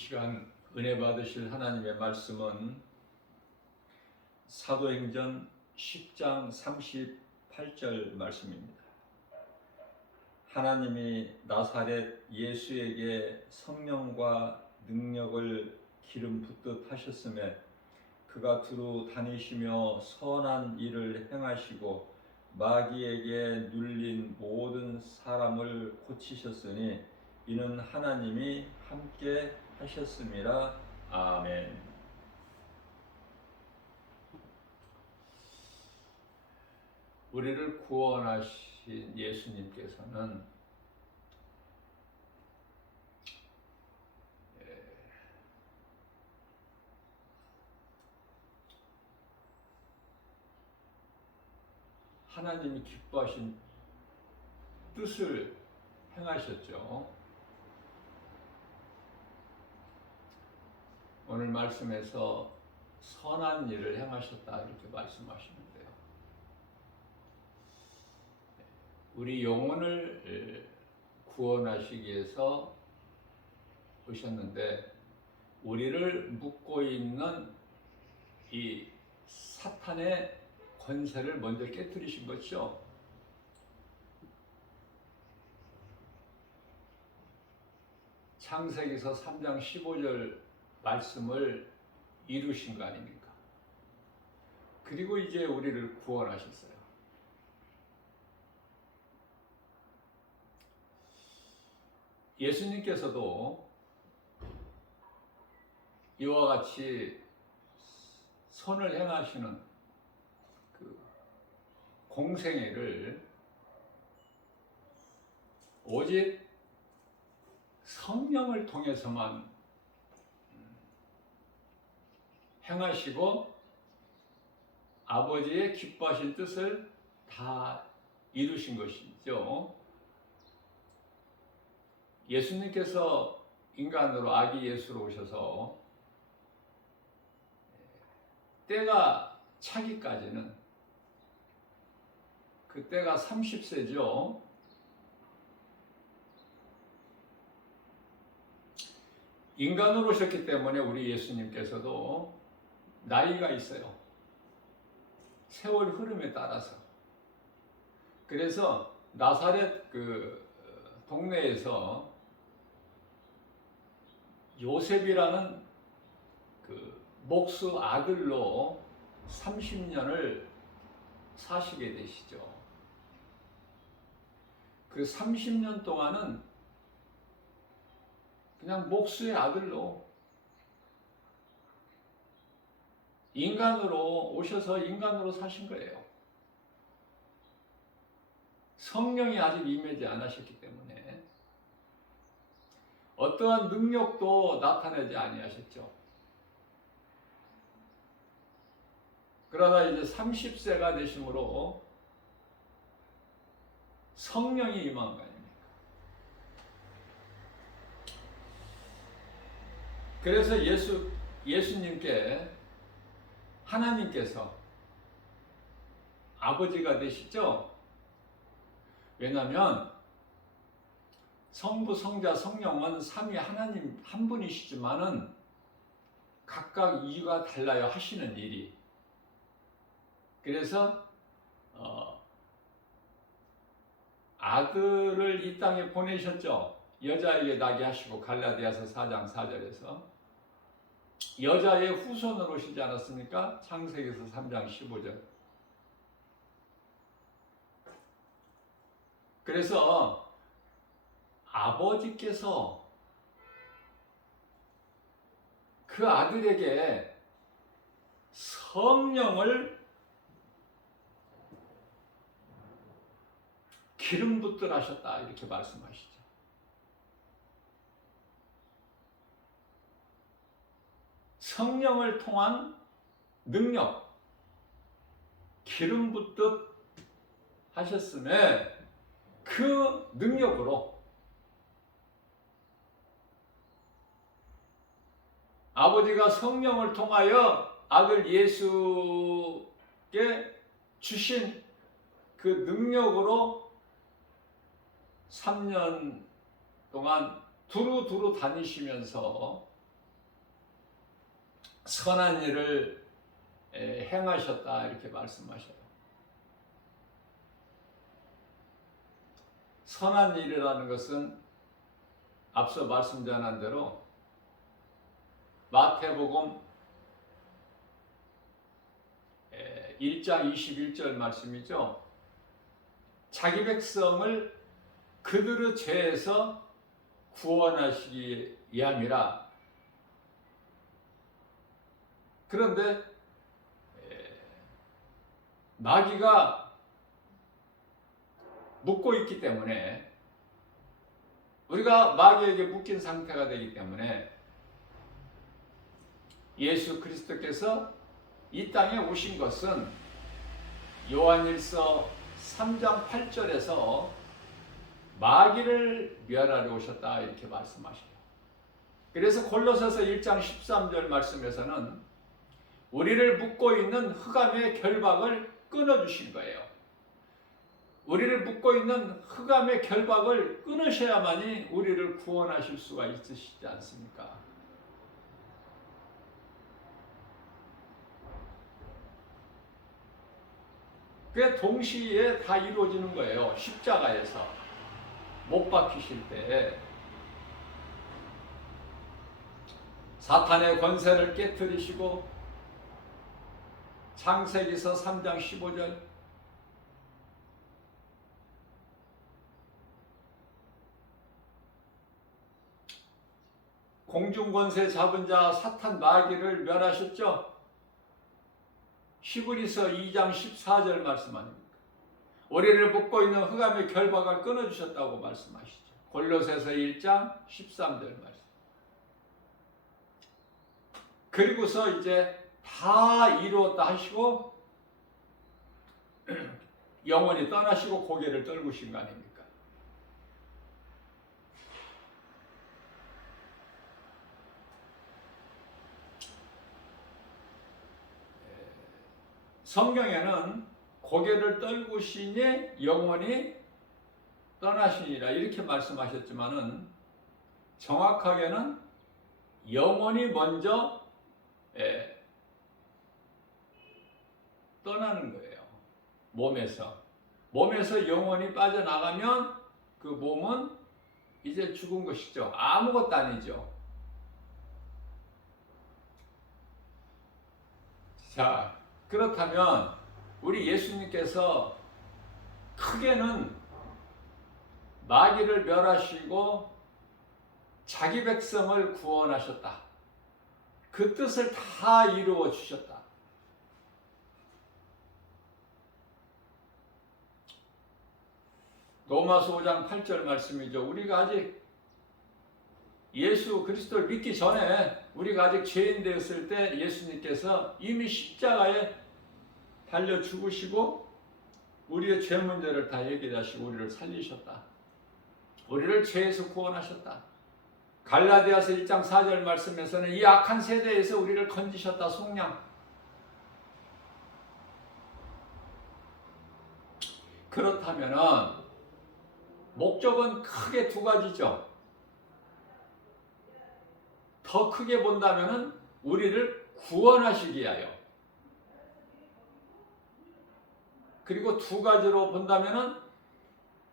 시간 은혜 받으실 하나님의 말씀은 사도행전 10장 38절 말씀입니다. 하나님이 나사렛 예수에게 성령과 능력을 기름 붓듯 하셨음에 그가 두루 다니시며 선한 일을 행하시고 마귀에게 눌린 모든 사람을 고치셨으니 이는 하나님이 함께 하셨음이라. 아멘. 우리를 구원하신 예수님께서는 하나님이 기뻐하신 뜻을 행하셨죠. 오늘 말씀에서 선한 일을 행하셨다 이렇게 말씀하시는데요. 우리 영혼을 구원하시기 위해서 오셨는데 우리를 묶고 있는 이 사탄의 권세를 먼저 깨뜨리신 것이죠. 창세기서 3장 15절 말씀을 이루신 거 아닙니까? 그리고 이제 우리를 구원하셨어요. 예수님께서도 이와 같이 선을 행하시는 그 공생애를 오직 성령을 통해서만 행하시고 아버지의 기뻐하신 뜻을 다 이루신 것이죠. 예수님께서 인간으로 아기 예수로 오셔서 때가 차기까지는, 그 때가 30세죠. 인간으로 오셨기 때문에 우리 예수님께서도 나이가 있어요. 세월 흐름에 따라서. 그래서 나사렛 그 동네에서 요셉이라는 그 목수 아들로 30년을 사시게 되시죠. 그 30년 동안은 그냥 목수의 아들로 인간으로 오셔서 인간으로 사신 거예요. 성령이 아직 임하지 않으셨기 때문에 어떠한 능력도 나타내지 아니하셨죠. 그러다 이제 30세가 되심으로 성령이 임한 거 아닙니까? 그래서 예수님께 하나님께서 아버지가 되시죠? 왜냐하면 성부, 성자, 성령은 삼위 하나님 한 분이시지만은 각각 이유가 달라요, 하시는 일이. 그래서 아들을 이 땅에 보내셨죠. 여자에게 나게 하시고, 갈라디아서 4장 4절에서 여자의 후손으로 오시지 않았습니까? 창세기서 3장 15절. 그래서 아버지께서 그 아들에게 성령을 기름 붓듯 하셨다 이렇게 말씀하시죠. 성령을 통한 능력, 기름 붓듯 하셨음에 그 능력으로 아버지가 성령을 통하여 아들 예수께 주신 그 능력으로 3년 동안 두루두루 다니시면서 선한 일을 행하셨다 이렇게 말씀하셔요. 선한 일이라는 것은 앞서 말씀 전한 대로 마태복음 1장 21절 말씀이죠. 자기 백성을 그들의 죄에서 구원하시기 위함이라. 그런데 마귀가 묶고 있기 때문에, 우리가 마귀에게 묶인 상태가 되기 때문에 예수 그리스도께서 이 땅에 오신 것은 요한일서 3장 8절에서 마귀를 멸하러 오셨다 이렇게 말씀하셔요. 그래서 골로새서 1장 13절 말씀에서는 우리를 묶고 있는 흑암의 결박을 끊어주신 거예요. 우리를 묶고 있는 흑암의 결박을 끊으셔야만이 우리를 구원하실 수가 있으시지 않습니까? 그게 동시에 다 이루어지는 거예요. 십자가에서 못 박히실 때 사탄의 권세를 깨뜨리시고, 창세기서 3장 15절 공중권세 잡은 자 사탄 마귀를 멸하셨죠. 히브리서 2장 14절 말씀 아닙니까? 우리를 묶고 있는 흑암의 결박을 끊어주셨다고 말씀하시죠. 골로새서 1장 13절 말씀. 그리고서 이제 다 이루었다 하시고 영원히 떠나시고 고개를 떨구신 거 아닙니까? 성경에는 고개를 떨구시니 영원히 떠나시니라 이렇게 말씀하셨지만은 정확하게는 영원히 먼저 떠나는 거예요. 몸에서 영원히 빠져나가면 그 몸은 이제 죽은 것이죠. 아무것도 아니죠. 자, 그렇다면 우리 예수님께서 크게는 마귀를 멸하시고 자기 백성을 구원하셨다. 그 뜻을 다 이루어 주셨다. 로마서 5장 8절 말씀이죠. 우리가 아직 예수 그리스도를 믿기 전에, 우리가 아직 죄인 되었을 때 예수님께서 이미 십자가에 달려 죽으시고 우리의 죄 문제를 다 해결하시고 우리를 살리셨다. 우리를 죄에서 구원하셨다. 갈라디아서 1장 4절 말씀에서는 이 악한 세대에서 우리를 건지셨다. 속량. 그렇다면 목적은 크게 두 가지죠. 더 크게 본다면 우리를 구원하시기 위하여, 그리고 두 가지로 본다면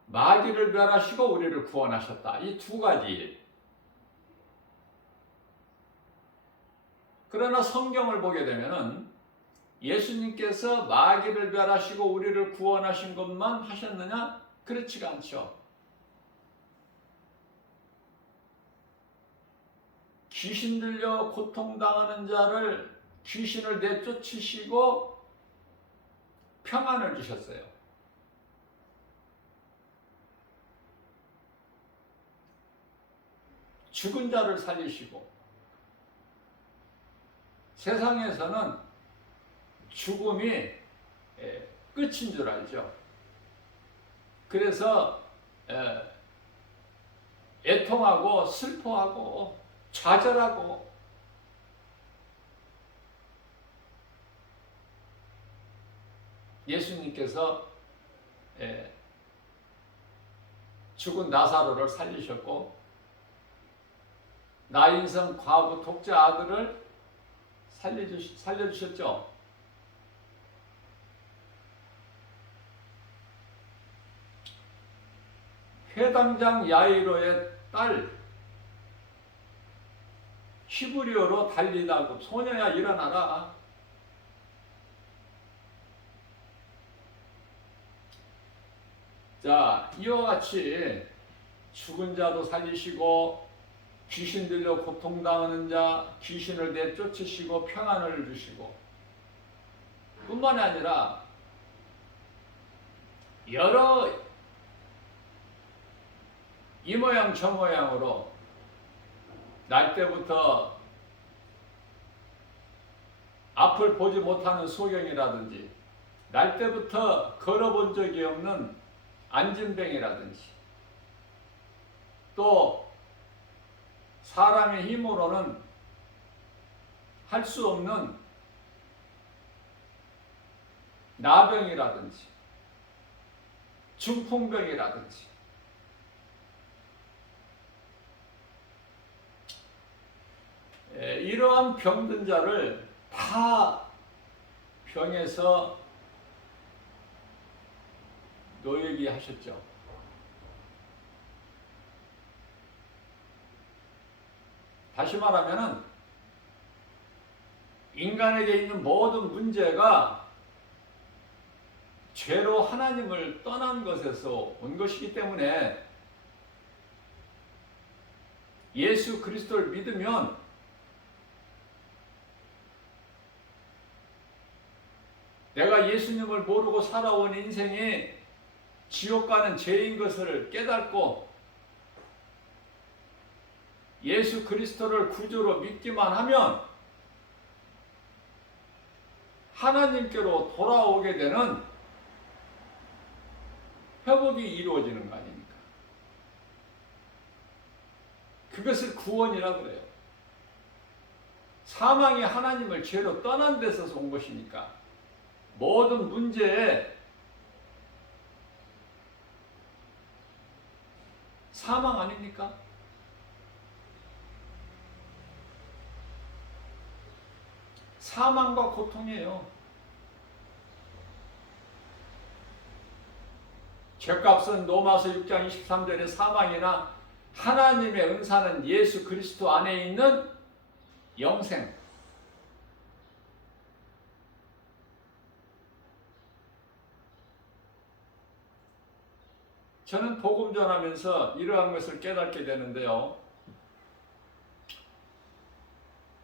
마귀를 멸하시고 우리를 구원하셨다. 이 두 가지 일. 그러나 성경을 보게 되면 예수님께서 마귀를 멸하시고 우리를 구원하신 것만 하셨느냐? 그렇지가 않죠. 귀신 들려 고통당하는 자를 귀신을 내쫓으시고 평안을 주셨어요. 죽은 자를 살리시고, 세상에서는 죽음이 끝인 줄 알죠. 그래서 애통하고 슬퍼하고 좌절하고, 예수님께서 죽은 나사로를 살리셨고 나인성 과부 독자 아들을 살려주셨죠. 회당장 야이로의 딸 히브리어로 달리다고, 소녀야 일어나라. 자, 이와 같이 죽은 자도 살리시고 귀신 들려 고통당하는 자 귀신을 내쫓으시고 평안을 주시고, 뿐만 아니라 여러 이 모양 저 모양으로 날 때부터 앞을 보지 못하는 소경이라든지, 날 때부터 걸어본 적이 없는 안진뱅이라든지, 또 사람의 힘으로는 할 수 없는 나병이라든지 중풍병이라든지, 이러한 병든 자를 다 병에서 노예게 하셨죠. 다시 말하면은 인간에게 있는 모든 문제가 죄로 하나님을 떠난 것에서 온 것이기 때문에 예수 그리스도를 믿으면 내가 예수님을 모르고 살아온 인생이 지옥 가는 죄인 것을 깨닫고 예수 그리스도를 구주로 믿기만 하면 하나님께로 돌아오게 되는 회복이 이루어지는 거 아닙니까? 그것을 구원이라고 그래요. 사망이 하나님을 죄로 떠난 데서 온 것이니까 모든 문제에 사망 아닙니까? 사망과 고통이에요. 죄값은 로마서 6장 23절에 사망이나 하나님의 은사는 예수 그리스도 안에 있는 영생. 저는 복음 전하면서 이러한 것을 깨닫게 되는데요.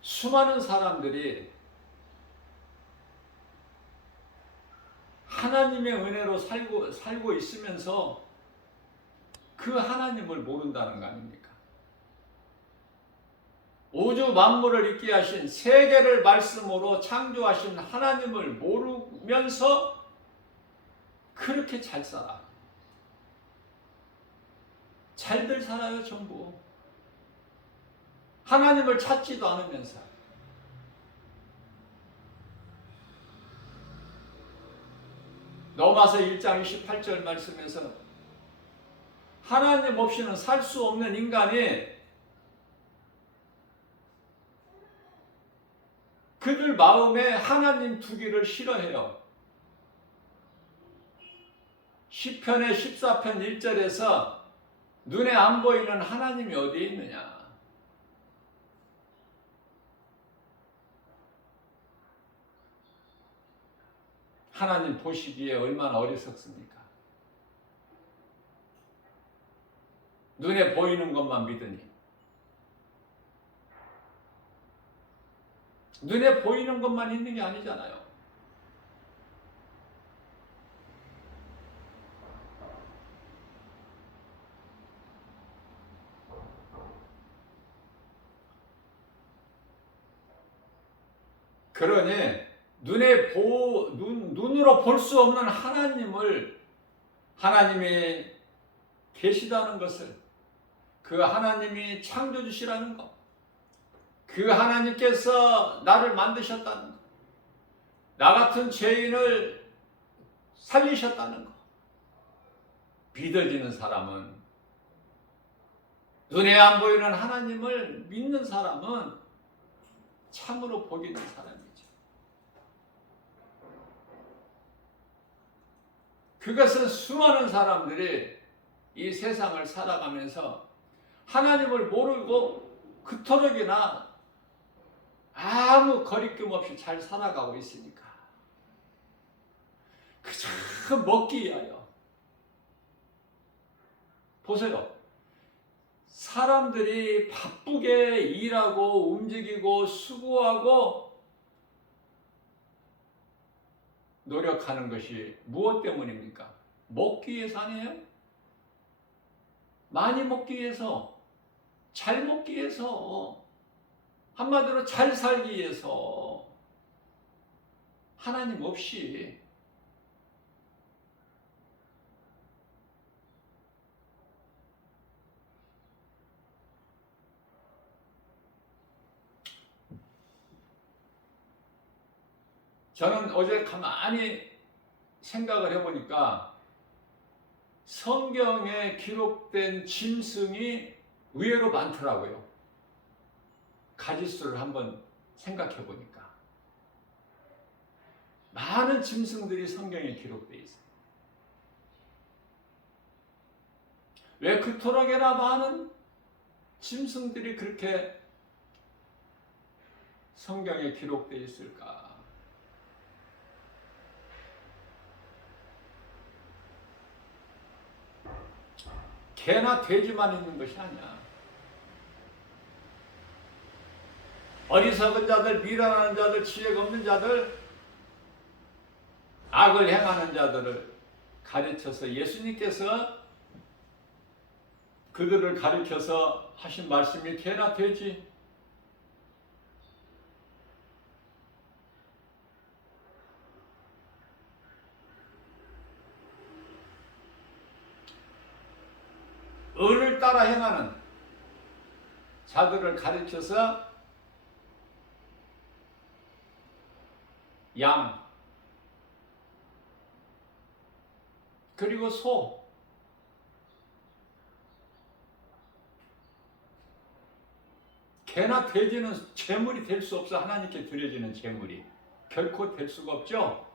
수많은 사람들이 하나님의 은혜로 살고 있으면서 그 하나님을 모른다는 거 아닙니까? 우주 만물을 있게 하신 세계를 말씀으로 창조하신 하나님을 모르면서 그렇게 잘 살아. 잘들 살아요, 전부. 하나님을 찾지도 않으면서. 로마서 1장 28절 말씀에서 하나님 없이는 살 수 없는 인간이 그들 마음에 하나님 두기를 싫어해요. 시편의 14편 1절에서 눈에 안 보이는 하나님이 어디에 있느냐? 하나님 보시기에 얼마나 어리석습니까? 눈에 보이는 것만 믿으니. 눈에 보이는 것만 있는 게 아니잖아요. 그러니 눈으로 볼 수 없는 하나님을, 하나님이 계시다는 것을, 그 하나님이 창조주시라는 것, 그 하나님께서 나를 만드셨다는 것, 나 같은 죄인을 살리셨다는 것, 믿어지는 사람은, 눈에 안 보이는 하나님을 믿는 사람은 참으로 복 있는 사람이죠. 그것은 수많은 사람들이 이 세상을 살아가면서 하나님을 모르고 그토록이나 아무 거리낌 없이 잘 살아가고 있으니까 그저 먹기 위하여. 보세요. 사람들이 바쁘게 일하고 움직이고 수고하고 노력하는 것이 무엇 때문입니까? 먹기 위해서 아니에요? 많이 먹기 위해서, 잘 먹기 위해서, 한마디로 잘 살기 위해서. 하나님 없이. 저는 어제 가만히 생각을 해보니까 성경에 기록된 짐승이 의외로 많더라고요. 가지수를 한번 생각해 보니까 많은 짐승들이 성경에 기록되어 있어요. 왜 그토록이나 많은 짐승들이 그렇게 성경에 기록되어 있을까? 개나 돼지만 있는 것이 아니야. 어리석은 자들, 미련한 자들, 지혜가 없는 자들, 악을 행하는 자들을 가르쳐서 예수님께서 그들을 가르쳐서 하신 말씀이 개나 돼지, 을을 따라 행하는 자들을 가르쳐서 양, 그리고 소, 개나 돼지는 제물이 될 수 없어. 하나님께 드려지는 제물이 결코 될 수가 없죠.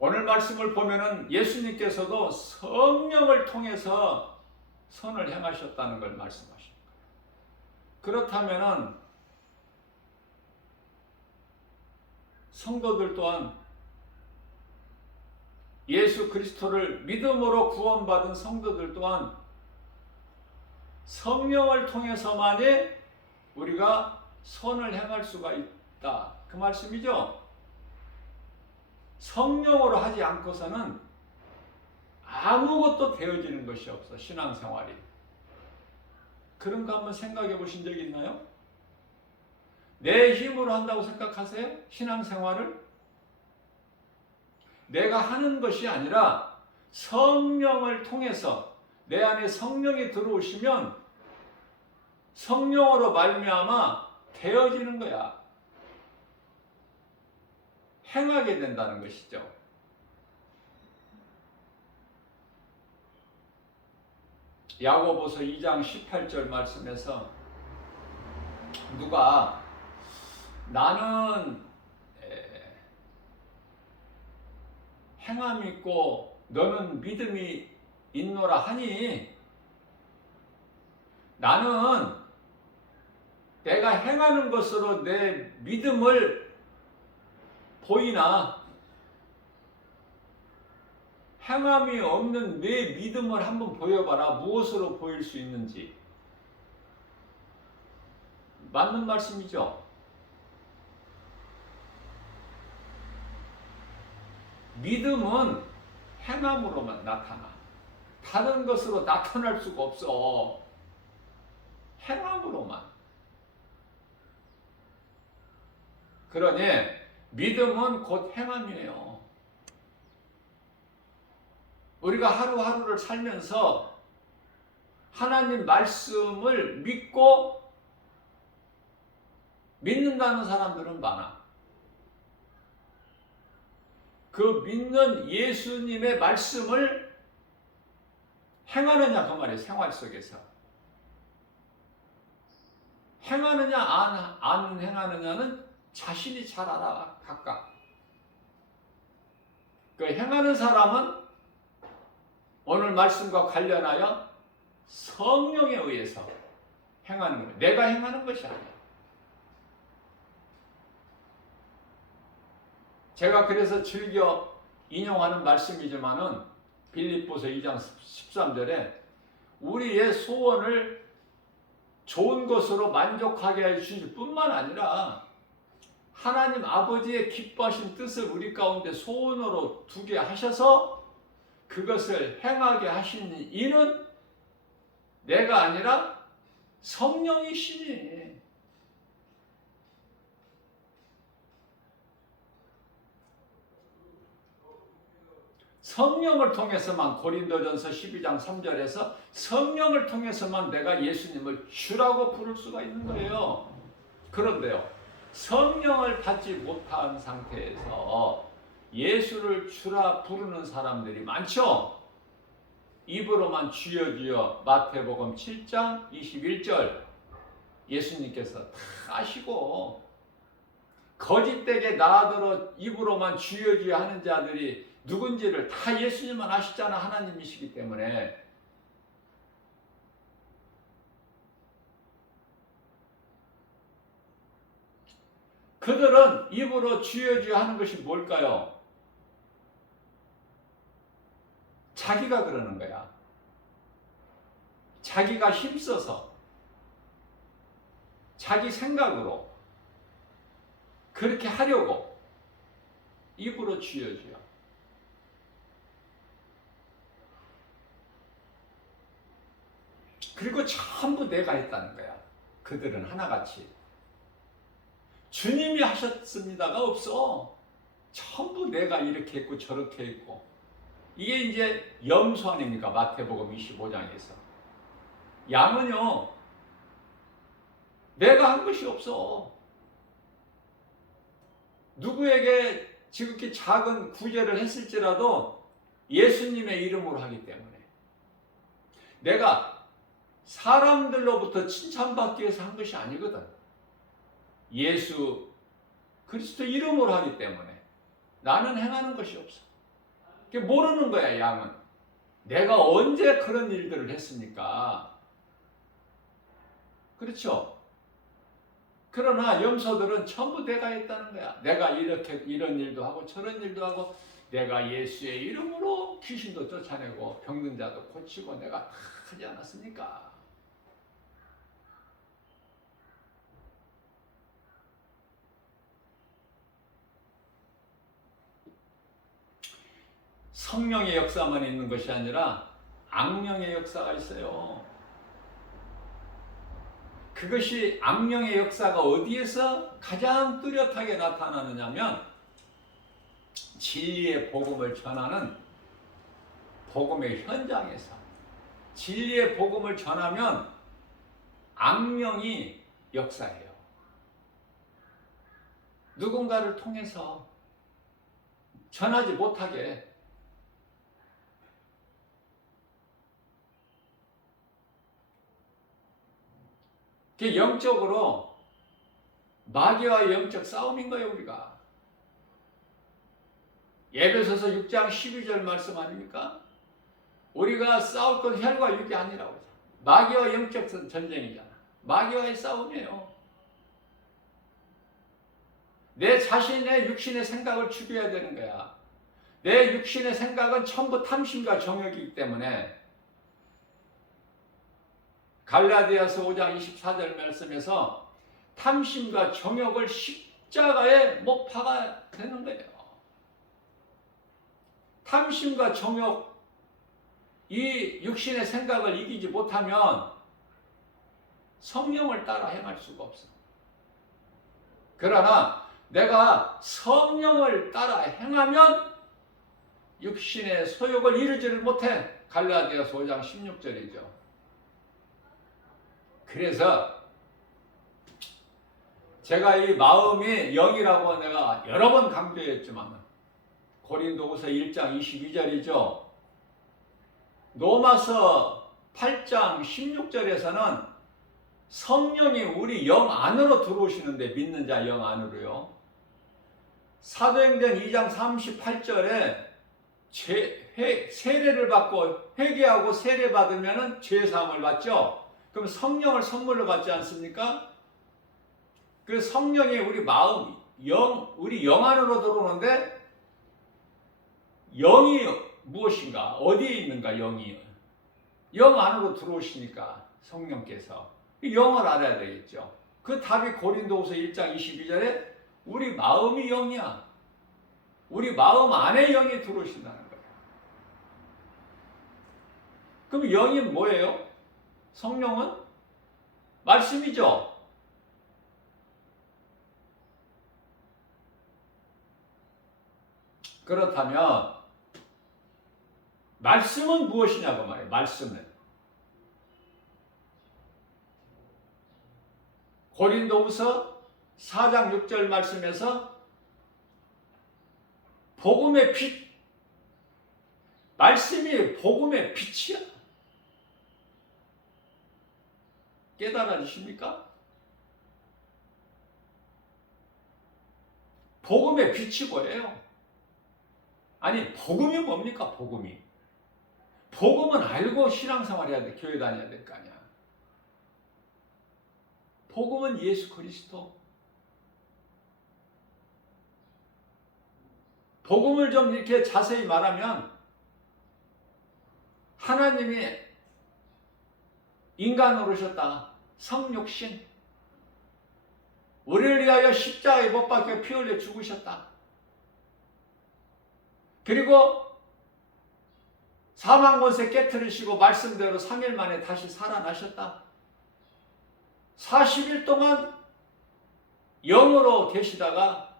오늘 말씀을 보면은 예수님께서도 성령을 통해서 선을 행하셨다는 걸 말씀하십니다. 그렇다면은 성도들 또한 예수 그리스도를 믿음으로 구원받은 성도들 또한 성령을 통해서만이 우리가 선을 행할 수가 있다. 그 말씀이죠. 성령으로 하지 않고서는 아무것도 되어지는 것이 없어. 신앙생활이. 그런 거 한번 생각해 보신 적 있나요? 내 힘으로 한다고 생각하세요? 신앙생활을? 내가 하는 것이 아니라 성령을 통해서 내 안에 성령이 들어오시면 성령으로 말미암아 되어지는 거야. 행하게 된다는 것이죠. 야고보서 2장 18절 말씀에서 누가 나는 행함이 있고 너는 믿음이 있노라 하니 나는 내가 행하는 것으로 내 믿음을 보이나 행함이 없는 내 믿음을 한번 보여봐라. 무엇으로 보일 수 있는지. 맞는 말씀이죠. 믿음은 행함으로만 나타나. 다른 것으로 나타날 수가 없어. 행함으로만. 그러니 믿음은 곧 행함이에요. 우리가 하루하루를 살면서 하나님 말씀을 믿고 믿는다는 사람들은 많아. 그 믿는 예수님의 말씀을 행하느냐 그 말이에요. 생활 속에서. 행하느냐 안 행하느냐는 자신이 잘 알아 각각. 그 행하는 사람은 오늘 말씀과 관련하여 성령에 의해서 행하는 거예요. 내가 행하는 것이 아니에요. 제가 그래서 즐겨 인용하는 말씀이지만은 빌립보서 2장 13절에 우리의 소원을 좋은 것으로 만족하게 해주실 뿐만 아니라 하나님 아버지의 기뻐하신 뜻을 우리 가운데 소원으로 두게 하셔서 그것을 행하게 하신 이는 내가 아니라 성령이시니. 성령을 통해서만, 고린도전서 12장 3절에서 성령을 통해서만 내가 예수님을 주라고 부를 수가 있는 거예요. 그런데요, 성령을 받지 못한 상태에서 예수를 주라 부르는 사람들이 많죠. 입으로만 주여 주여, 마태복음 7장 21절 예수님께서 다 아시고 거짓되게 나더러 입으로만 주여 주여 하는 자들이 누군지를 다 예수님만 아시잖아. 하나님이시기 때문에. 그들은 입으로 주여 주여 하는 것이 뭘까요? 자기가 그러는 거야. 자기가 힘써서 자기 생각으로 그렇게 하려고 입으로 주여 주여. 그리고 전부 내가 했다는 거야. 그들은 하나같이. 주님이 하셨습니다가 없어. 전부 내가 이렇게 했고 저렇게 했고. 이게 이제 염소 아닙니까? 마태복음 25장에서. 양은요, 내가 한 것이 없어. 누구에게 지극히 작은 구제를 했을지라도 예수님의 이름으로 하기 때문에. 내가 사람들로부터 칭찬받기 위해서 한 것이 아니거든. 예수 그리스도 이름으로 하기 때문에 나는 행하는 것이 없어. 모르는 거야, 양은. 내가 언제 그런 일들을 했습니까? 그렇죠? 그러나 염소들은 전부 내가 했다는 거야. 내가 이렇게 이런 일도 하고 저런 일도 하고 내가 예수의 이름으로 귀신도 쫓아내고 병든 자도 고치고 내가 다 하지 않았습니까? 성령의 역사만 있는 것이 아니라 악령의 역사가 있어요. 그것이 악령의 역사가 어디에서 가장 뚜렷하게 나타나느냐면 진리의 복음을 전하는 복음의 현장에서. 진리의 복음을 전하면 악령이 역사해요. 누군가를 통해서 전하지 못하게. 그게 영적으로 마귀와 영적 싸움인 거예요, 우리가. 에베소서 6장 12절 말씀 아닙니까? 우리가 싸울 건 혈과 육이 아니라고. 마귀와 영적 전쟁이잖아. 마귀와의 싸움이에요. 내 자신의 육신의 생각을 죽여야 되는 거야. 내 육신의 생각은 전부 탐심과 정욕이기 때문에 갈라디아서 5장 24절 말씀에서 탐심과 정욕을 십자가에 못 박아야 되는 거예요. 탐심과 정욕, 이 육신의 생각을 이기지 못하면 성령을 따라 행할 수가 없어. 그러나 내가 성령을 따라 행하면 육신의 소욕을 이루지를 못해. 갈라디아서 5장 16절이죠. 그래서 제가 이 마음이 영이라고 내가 여러 번 강조했지만 고린도후서 1장 22절이죠. 로마서 8장 16절에서는 성령이 우리 영 안으로 들어오시는데, 믿는 자 영 안으로요. 사도행전 2장 38절에 세례를 받고 회개하고 세례 받으면 죄사함을 받죠. 그럼 성령을 선물로 받지 않습니까? 그 성령이 우리 마음, 우리 영 안으로 들어오는데, 영이 무엇인가? 어디에 있는가? 영이 영 안으로 들어오시니까 성령께서 영을 알아야 되겠죠. 그 답이 고린도후서 1장 22절에 우리 마음이 영이야. 우리 마음 안에 영이 들어오신다는 거예요. 그럼 영이 뭐예요? 성령은 말씀이죠. 그렇다면 말씀은 무엇이냐고 말이에요. 말씀은 고린도후서 4장 6절 말씀에서 복음의 빛, 말씀이 복음의 빛이야. 깨달아지십니까? 복음의 빛이 뭐예요? 아니, 복음이 뭡니까? 복음은 알고 신앙생활 해야 돼. 교회 다녀야 될 거 아니야. 복음은 예수 그리스도. 복음을 좀 이렇게 자세히 말하면, 하나님이 인간으로 오셨다. 성육신. 우리를 위하여 십자가에 못 박혀 피 흘려 죽으셨다. 그리고 사망 권세 깨뜨리시고 말씀대로 3일 만에 다시 살아나셨다. 40일 동안 영으로 계시다가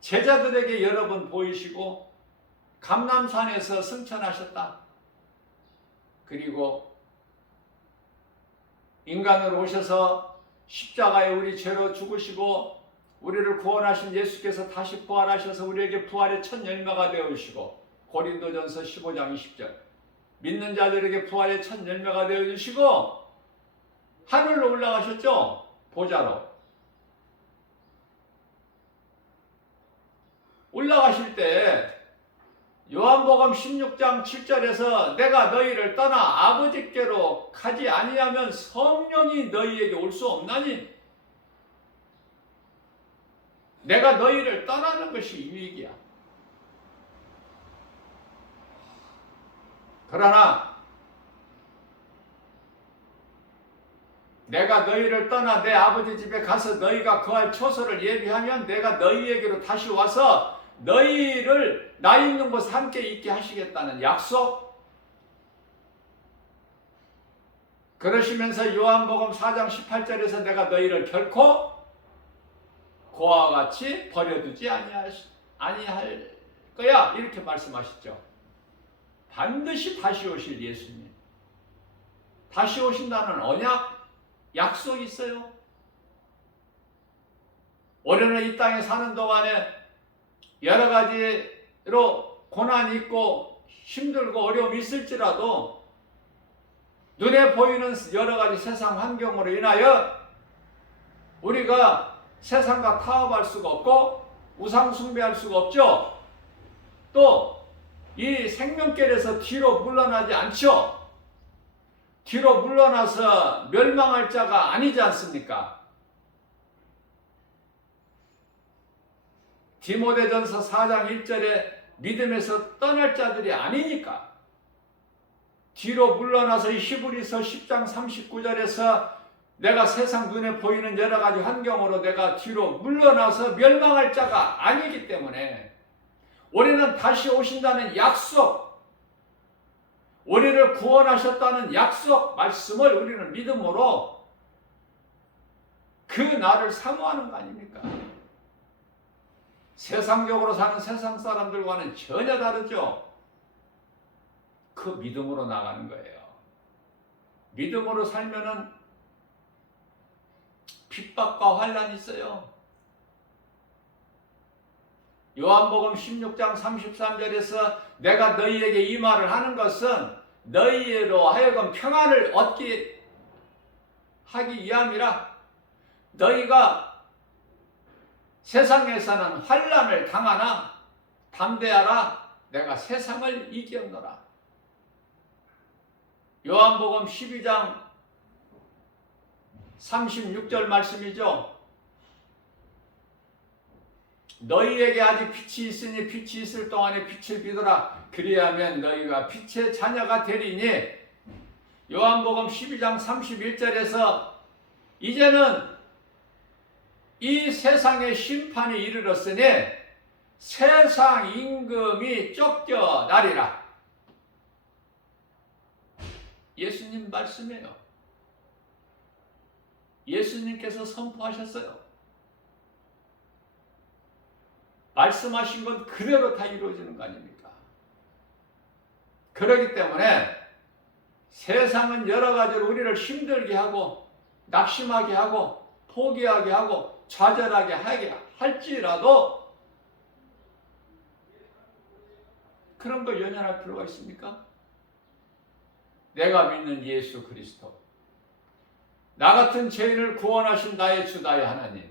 제자들에게 여러 번 보이시고 감람산에서 승천하셨다. 그리고 인간으로 오셔서 십자가에 우리 죄로 죽으시고 우리를 구원하신 예수께서 다시 부활하셔서 우리에게 부활의 첫 열매가 되어주시고, 고린도전서 15장 20절 믿는 자들에게 부활의 첫 열매가 되어주시고 하늘로 올라가셨죠. 보좌로 올라가실 때 요한복음 16장 7절에서 내가 너희를 떠나 아버지께로 가지 아니하면 성령이 너희에게 올 수 없나니, 내가 너희를 떠나는 것이 이 얘기야. 그러나 내가 너희를 떠나 내 아버지 집에 가서 너희가 거할 처소를 예비하면 내가 너희에게로 다시 와서 너희를 나 있는 곳 함께 있게 하시겠다는 약속. 그러시면서 요한복음 4장 18절에서 내가 너희를 결코 고아와 같이 버려두지 아니할 거야, 이렇게 말씀하시죠. 반드시 다시 오실 예수님, 다시 오신다는 언약, 약속이 있어요. 우리는 이 땅에 사는 동안에 여러 가지로 고난이 있고 힘들고 어려움이 있을지라도 눈에 보이는 여러 가지 세상 환경으로 인하여 우리가 세상과 타협할 수가 없고 우상 숭배할 수가 없죠. 또 이 생명길에서 뒤로 물러나지 않죠. 뒤로 물러나서 멸망할 자가 아니지 않습니까? 디모데전서 4장 1절에 믿음에서 떠날 자들이 아니니까. 뒤로 물러나서 히브리서 10장 39절에서 내가 세상 눈에 보이는 여러 가지 환경으로 내가 뒤로 물러나서 멸망할 자가 아니기 때문에 우리는 다시 오신다는 약속, 우리를 구원하셨다는 약속 말씀을 우리는 믿음으로 그 날을 사모하는 거 아닙니까? 세상적으로 사는 세상 사람들과는 전혀 다르죠. 그 믿음으로 나가는 거예요. 믿음으로 살면은 핍박과 환란이 있어요. 요한복음 16장 33절에서 내가 너희에게 이 말을 하는 것은 너희로 하여금 평안을 얻게 하기 위함이라. 너희가 세상에서는 환난을 당하나 담대하라. 내가 세상을 이기었노라. 요한복음 12장 36절 말씀이죠. 너희에게 아직 빛이 있으니 빛이 있을 동안에 빛을 비더라. 그리하면 너희가 빛의 자녀가 되리니. 요한복음 12장 31절에서 이제는 이 세상의 심판이 이르렀으니 세상 임금이 쫓겨나리라. 예수님 말씀이에요. 예수님께서 선포하셨어요. 말씀하신 건 그대로 다 이루어지는 거 아닙니까? 그렇기 때문에 세상은 여러 가지로 우리를 힘들게 하고 낙심하게 하고 포기하게 하고 좌절하게 하게 할지라도 그런 거 연연할 필요가 있습니까? 내가 믿는 예수 그리스도, 나 같은 죄인을 구원하신 나의 주 나의 하나님,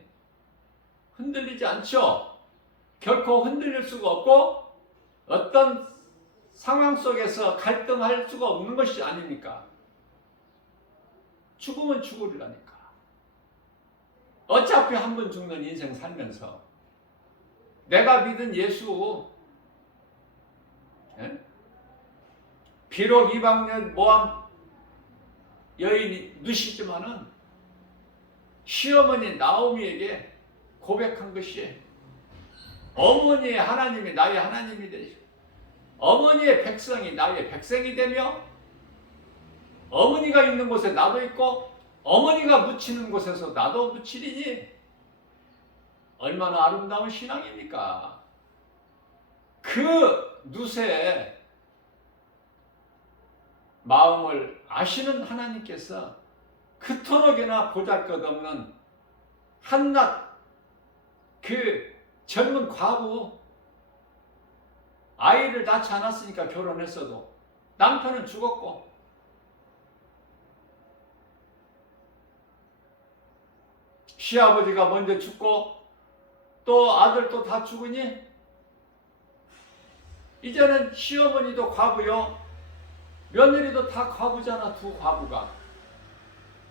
흔들리지 않죠? 결코 흔들릴 수가 없고 어떤 상황 속에서 갈등할 수가 없는 것이 아닙니까? 죽으면 죽으리라니까. 어차피 한 번 죽는 인생 살면서 내가 믿은 예수, 비록 이방인 모함 여인이 누시지만은 시어머니 나오미에게 고백한 것이 어머니의 하나님이 나의 하나님이 되시고 어머니의 백성이 나의 백성이 되며 어머니가 있는 곳에 나도 있고 어머니가 묻히는 곳에서 나도 묻히리니 얼마나 아름다운 신앙입니까? 그 누세의 마음을 아시는 하나님께서 그토록이나 보잘것없는 한낱 그 젊은 과부, 아이를 낳지 않았으니까 결혼했어도 남편은 죽었고 시아버지가 먼저 죽고 또 아들도 다 죽으니 이제는 시어머니도 과부요 며느리도 다 과부잖아. 두 과부가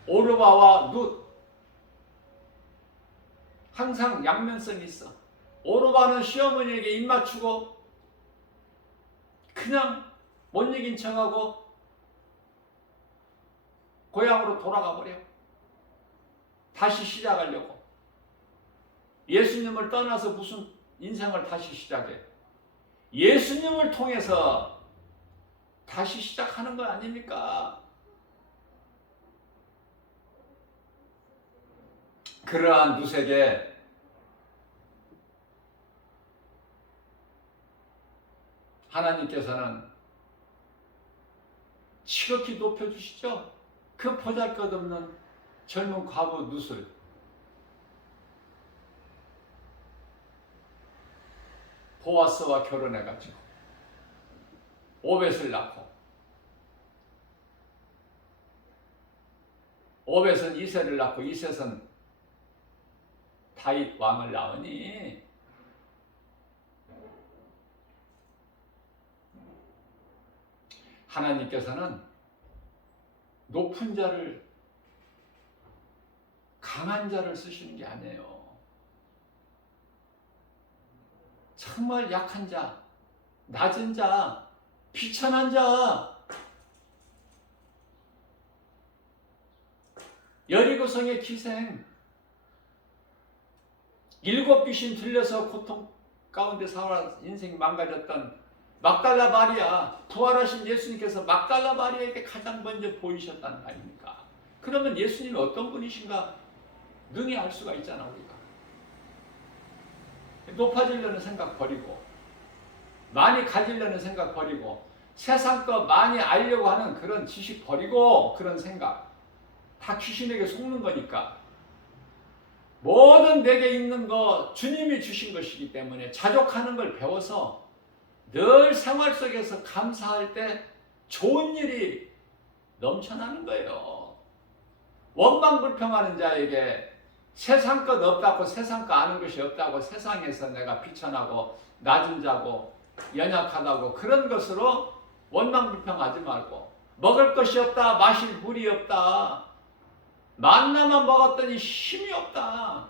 오르바와 룻 항상 양면성이 있어. 오르바는 시어머니에게 입맞추고 그냥 못 이긴 척하고 고향으로 돌아가 버려. 다시 시작하려고. 예수님을 떠나서 무슨 인생을 다시 시작해. 예수님을 통해서 다시 시작하는 거 아닙니까? 그러한 누색에 하나님께서는 지극히 높여주시죠. 그 보잘것없는 젊은 과부 룻을 보아스와 결혼해가지고 오벳을 낳고 오벳은 이새를 낳고 이셋은 다윗 왕을 낳으니 하나님께서는 높은 자를 강한 자를 쓰시는 게 아니에요. 정말 약한 자, 낮은 자, 비천한 자, 여리고성의 기생, 7 귀신 들려서 고통 가운데 살아 인생 망가졌던 막달라 마리아, 부활하신 예수님께서 막달라 마리아에게 가장 먼저 보이셨다는 거 아닙니까? 그러면 예수님이 어떤 분이신가 능히 알 수가 있잖아. 우리가 높아지려는 생각 버리고 많이 가지려는 생각 버리고 세상 거 많이 알려고 하는 그런 지식 버리고 그런 생각 다 귀신에게 속는 거니까 모든 내게 있는 거 주님이 주신 것이기 때문에 자족하는 걸 배워서 늘 생활 속에서 감사할 때 좋은 일이 넘쳐나는 거예요. 원망불평하는 자에게 세상 것 없다고, 세상 거 아는 것이 없다고, 세상에서 내가 비천하고 낮은 자고 연약하다고 그런 것으로 원망불평하지 말고, 먹을 것이 없다, 마실 물이 없다, 만나만 먹었더니 힘이 없다,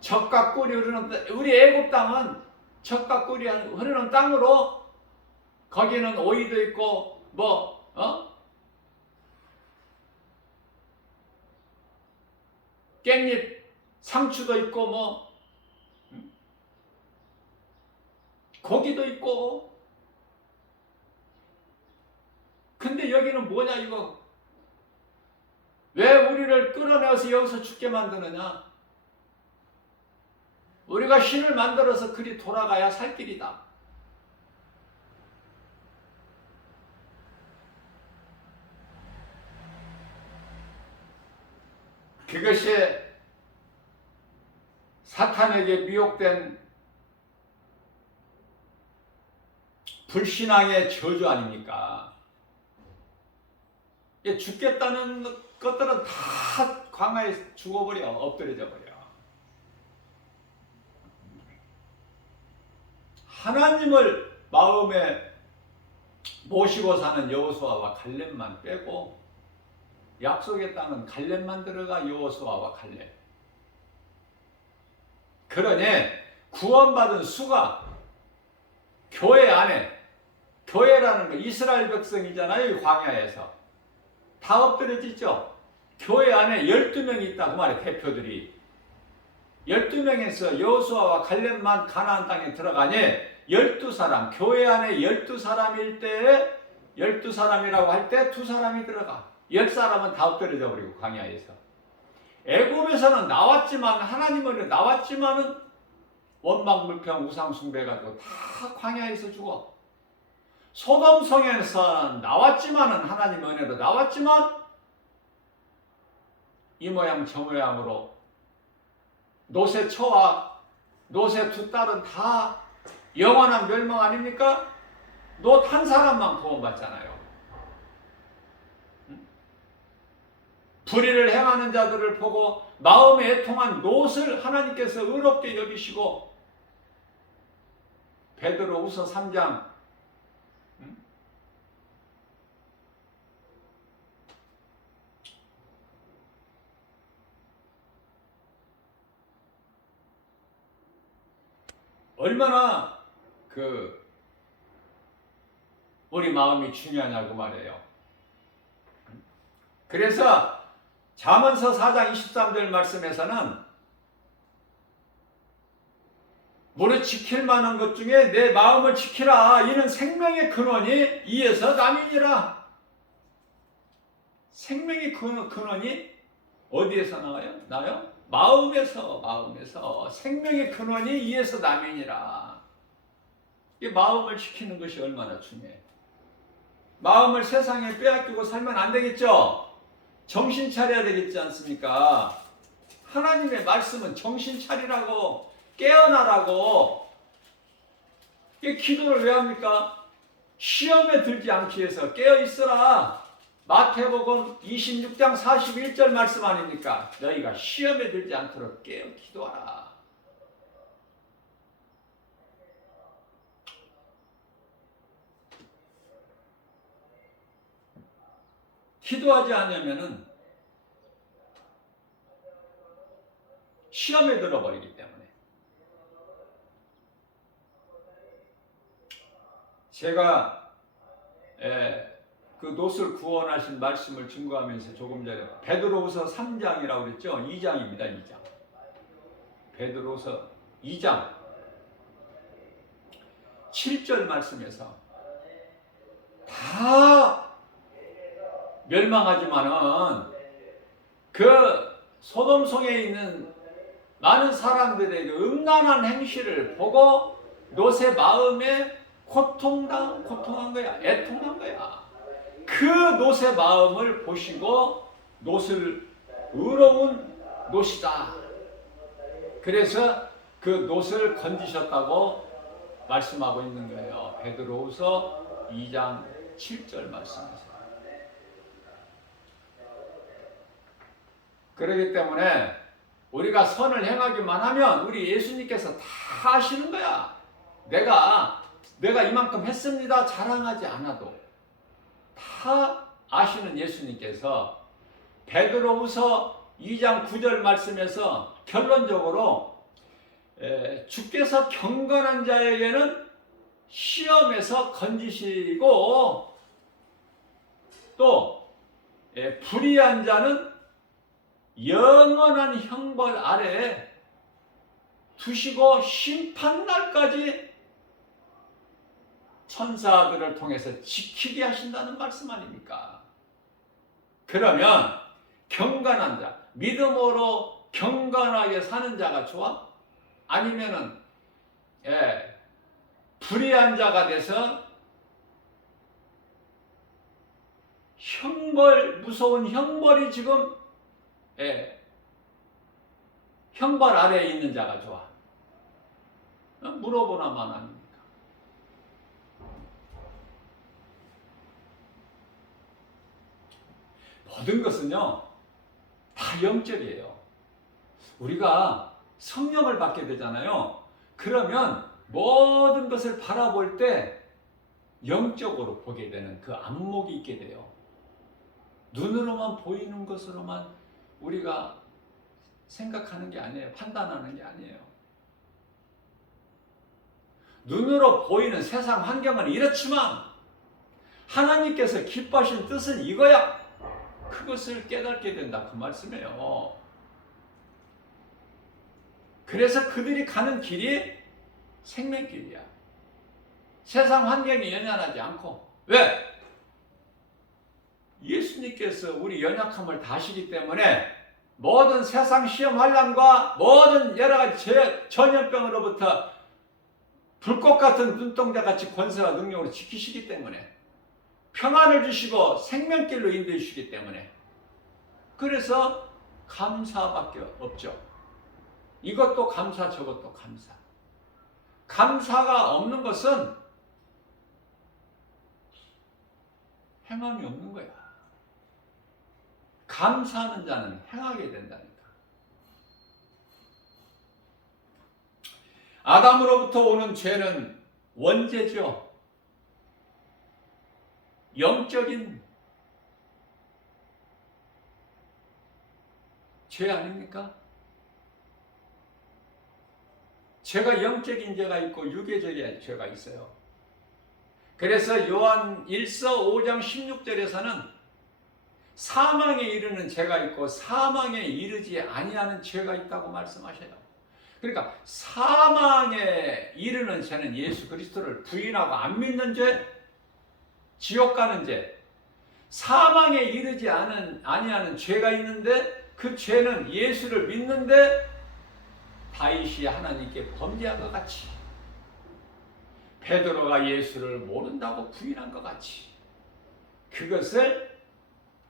젖과 꿀이 흐르는, 우리 애굽 땅은 젖과 꿀이 흐르는 땅으로, 거기는 오이도 있고 깻잎 상추도 있고 고기도 있고. 근데 여기는 뭐냐 이거. 왜 우리를 끌어내어서 여기서 죽게 만드느냐. 우리가 신을 만들어서 그리 돌아가야 살 길이다. 그것이 사탄에게 미혹된 불신앙의 저주 아닙니까? 죽겠다는 것들은 다 광야에 죽어버려, 엎드려져 버려. 하나님을 마음에 모시고 사는 여호수아와 갈렙만 빼고 약속의 땅은 갈렙만 들어가. 여호수아와 갈렙. 그러니 구원받은 수가 교회 안에, 교회라는 거 이스라엘 백성이잖아요. 광야에서 다 엎드려지죠. 교회 안에 12명이 있다 그 말이에요. 대표들이 12명에서 여호수아와 갈렙만 가나안 땅에 들어가니 12사람, 교회 안에 12사람일 때에 12사람이라고 할 때 2사람이 들어가. 10사람은 다 엎드려져 버리고 광야에서. 애굽에서는 나왔지만, 하나님을 나왔지만은 원망불평 우상숭배가지고 다 광야에서 죽어. 소돔성에서 나왔지만은, 하나님의 은혜로 나왔지만 이 모양 저 모양으로 롯의 처와 롯의 두 딸은 다 영원한 멸망 아닙니까? 롯 한 사람만 구원받잖아요. 불의를 행하는 자들을 보고 마음에 애통한 롯을 하나님께서 의롭게 여기시고, 베드로후서 3장 얼마나 우리 마음이 중요하냐고 말해요. 그래서 잠언서 4장 23절 말씀에서는 무릇 지킬 만한 것 중에 내 마음을 지키라. 이는 생명의 근원이 이에서 남이니라. 생명의 근원이 어디에서 나요? 마음에서. 생명의 근원이 이에서 남이니라. 이 마음을 지키는 것이 얼마나 중요해. 마음을 세상에 빼앗기고 살면 안 되겠죠? 정신 차려야 되겠지 않습니까? 하나님의 말씀은 정신 차리라고, 깨어나라고. 이 기도를 왜 합니까? 시험에 들지 않기 위해서 깨어 있으라. 마태복음 26장 41절 말씀 아닙니까? 너희가 시험에 들지 않도록 깨어 기도하라. 기도하지 않으면은 시험에 들어버리기 때문에. 제가 그 롯을 구원하신 말씀을 증거하면서 조금 전에 베드로후서 3장이라고 그랬죠? 2장입니다. 2장. 베드로후서 2장 7절 말씀에서 다 멸망하지만은 그 소돔성에 있는 많은 사람들의 음란한 행실을 보고 롯의 마음에 고통한 거야. 애통한 거야. 그 롯의 마음을 보시고 롯을 의로운 노시다. 그래서 그 노를 건지셨다고 말씀하고 있는 거예요. 베드로후서 2장 7절 말씀에서. 그렇기 때문에 우리가 선을 행하기만 하면 우리 예수님께서 다 아시는 거야. 내가 이만큼 했습니다 자랑하지 않아도 다 아시는 예수님께서 베드로후서 2장 9절 말씀에서 결론적으로 주께서 경건한 자에게는 시험에서 건지시고 또 불의한 자는 영원한 형벌 아래에 두시고 심판날까지 천사들을 통해서 지키게 하신다는 말씀 아닙니까? 그러면 경건한 자, 믿음으로 경건하게 사는 자가 좋아? 아니면은 불의한 자가 돼서 무서운 형벌이 지금 형벌 아래에 있는 자가 좋아? 물어보나만 합니다. 모든 것은요 다 영적이에요. 우리가 성령을 받게 되잖아요. 그러면 모든 것을 바라볼 때 영적으로 보게 되는 그 안목이 있게 돼요. 눈으로만 보이는 것으로만 우리가 생각하는 게 아니에요. 판단하는 게 아니에요. 눈으로 보이는 세상 환경은 이렇지만 하나님께서 기뻐하신 뜻은 이거야. 그것을 깨닫게 된다. 그 말씀이에요. 그래서 그들이 가는 길이 생명길이야. 세상 환경이 연연하지 않고. 왜? 예수님께서 우리 연약함을 다 아시기 때문에 모든 세상 시험 환난과 모든 여러 가지 전염병으로부터 불꽃 같은 눈동자 같이 권세와 능력으로 지키시기 때문에 평안을 주시고 생명길로 인도해 주시기 때문에 그래서 감사밖에 없죠. 이것도 감사 저것도 감사. 감사가 없는 것은 행함이 없는 거야. 감사하는 자는 행하게 된다니까. 아담으로부터 오는 죄는 원죄죠. 영적인 죄 아닙니까? 죄가 영적인 죄가 있고 유괴적인 죄가 있어요. 그래서 요한 1서 5장 16절에서는 사망에 이르는 죄가 있고 사망에 이르지 아니하는 죄가 있다고 말씀하셔요. 그러니까 사망에 이르는 죄는 예수 그리스도를 부인하고 안 믿는 죄, 지옥 가는 죄. 사망에 이르지 아니하는 죄가 있는데 그 죄는 예수를 믿는데 다윗이 하나님께 범죄한 것 같이, 베드로가 예수를 모른다고 부인한 것 같이, 그것을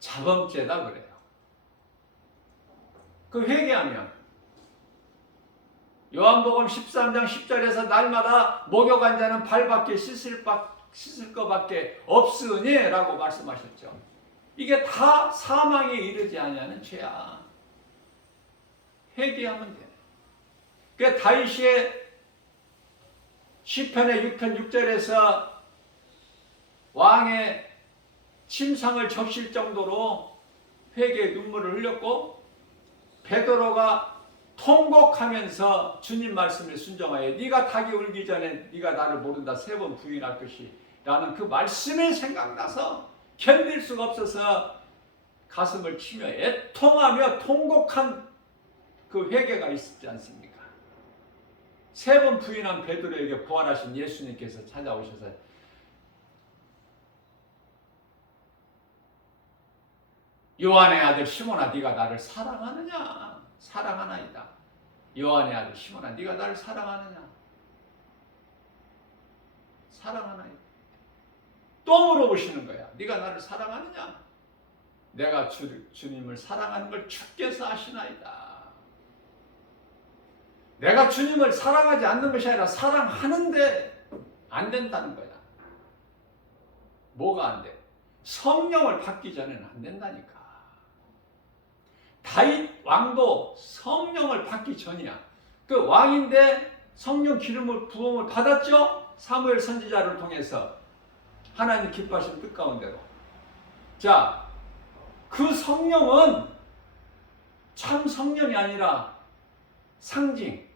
자범죄다 그래요. 그 회개하면 요한복음 13장 10절에서 날마다 목욕한 자는 발밖에 씻을 것밖에 없으니 라고 말씀하셨죠. 이게 다 사망에 이르지 아니하는 죄야. 회개하면 돼. 그 다윗의 시편의 6편 6절에서 왕의 침상을 적실 정도로 회개의 눈물을 흘렸고 베드로가 통곡하면서 주님 말씀을 순종하여 네가 닭이 울기 전에 네가 나를 모른다 3번 부인할 것이 라는 그 말씀이 생각나서 견딜 수가 없어서 가슴을 치며 애통하며 통곡한 그 회개가 있었지 않습니까? 3번 부인한 베드로에게 부활하신 예수님께서 찾아오셔서 요한의 아들 시몬아 네가 나를 사랑하느냐? 사랑하나이다. 요한의 아들 시몬아 네가 나를 사랑하느냐? 사랑하나이다. 또 물어보시는 거야. 네가 나를 사랑하느냐? 내가 주님을 사랑하는 걸 주께서 아시나이다. 내가 주님을 사랑하지 않는 것이 아니라 사랑하는데 안 된다는 거야. 뭐가 안 돼? 성령을 받기 전에는 안 된다니까. 다윗 왕도 성령을 받기 전이야. 그 왕인데 성령 기름을 부음을 받았죠? 사무엘 선지자를 통해서 하나님 기뻐하신 뜻 가운데로. 자, 그 성령은 참 성령이 아니라 상징.